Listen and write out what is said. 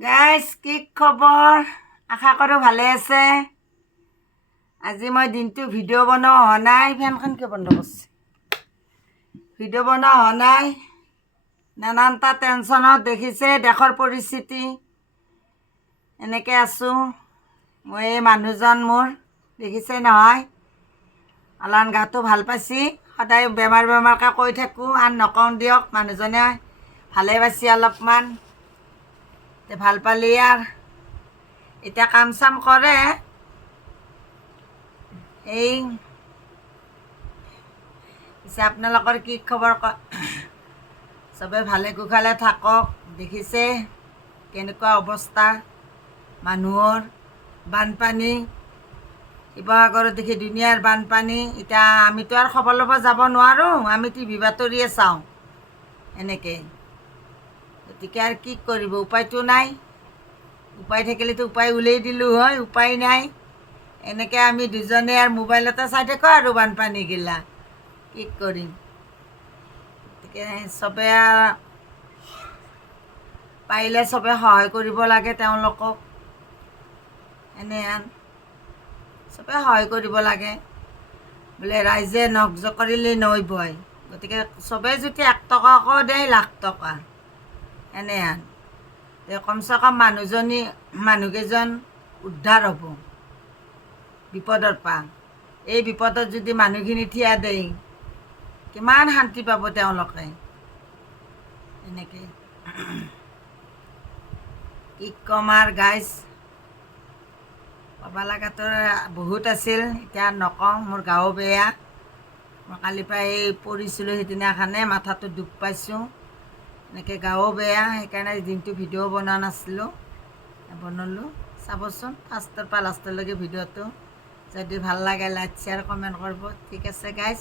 Guys কি খবৰ? আশা কৰোঁ ভালে আছে। আজি মই দিনটো ভিডিঅ' বনোৱা হোৱা নাই। ফেনখন কিয় বন্ধ কৰিছে? ভিডিঅ' বনোৱা হোৱা নাই। নানানটা টেনশ্যনত দেখিছে দেশৰ পৰিস্থিতি। এনেকৈ আছোঁ। মই এই মানুহজন মোৰ দেখিছে নহয়, অলপমান গাটো ভাল পাইছি। সদায় বেমাৰকৈ কৈ থাকোঁ আৰু নকওঁ দিয়ক। মানুহজনে ভালে পাইছি অলপমান। ভাল পালি আৰু এতিয়া কাম চাম কৰে। এই পিছে আপোনালোকৰ কি খবৰ? চবে ভালে কুশলে থাকক। দেখিছে কেনেকুৱা অৱস্থা মানুহৰ। বানপানী, শিৱসাগৰত দেখি দুনিয়াৰ বানপানী। এতিয়া আমিতো আৰু খবৰ ল'ব যাব নোৱাৰোঁ, আমি টিভি বাতৰিয়ে চাওঁ এনেকৈ। গতিকে আৰু কি কৰিব, উপায়তো নাই। উপায় থাকিলেতো উপায় উলিয়াই দিলোঁ হয়, উপায় নাই। এনেকৈ আমি দুজনে আৰু মোবাইলতে চাই থাকোঁ আৰু বানপানীগিলা কি কৰিম। গতিকে চবে পাৰিলে চবে সহায় কৰিব লাগে তেওঁলোকক। এনেহেন চবে সহায় কৰিব লাগে। বোলে ৰাইজে নখ জোকাৰিলে নৈ বয়। গতিকে চবেই যদি 1 টকাকো দিয়ে লাখ টকা। এনেহেন কমচে কম মানুহকেইজন উদ্ধাৰ হ'ব বিপদৰ পৰা। এই বিপদত যদি মানুহখিনি থিয়া দেই, কিমান শান্তি পাব তেওঁলোকে। এনেকৈ কি ক'ম আৰু গাইজ, ক'ব লগাতো বহুত আছিল, এতিয়া নকওঁ। মোৰ গাও বেয়া। মই কালিৰ পৰা এই পৰিছিলোঁ, সেইদিনাখনে মাথাটো দুখ পাইছোঁ। এনেকৈ গাও বেয়া, সেইকাৰণে দিনটো ভিডিঅ' বনোৱা নাছিলোঁ। বনালোঁ। চাবচোন ফাৰ্ষ্টৰ পৰা লাষ্টলৈকে ভিডিঅ'টো। যদি ভাল লাগে লাইক শ্বেয়াৰ কমেণ্ট কৰিব। ঠিক আছে গাইজ।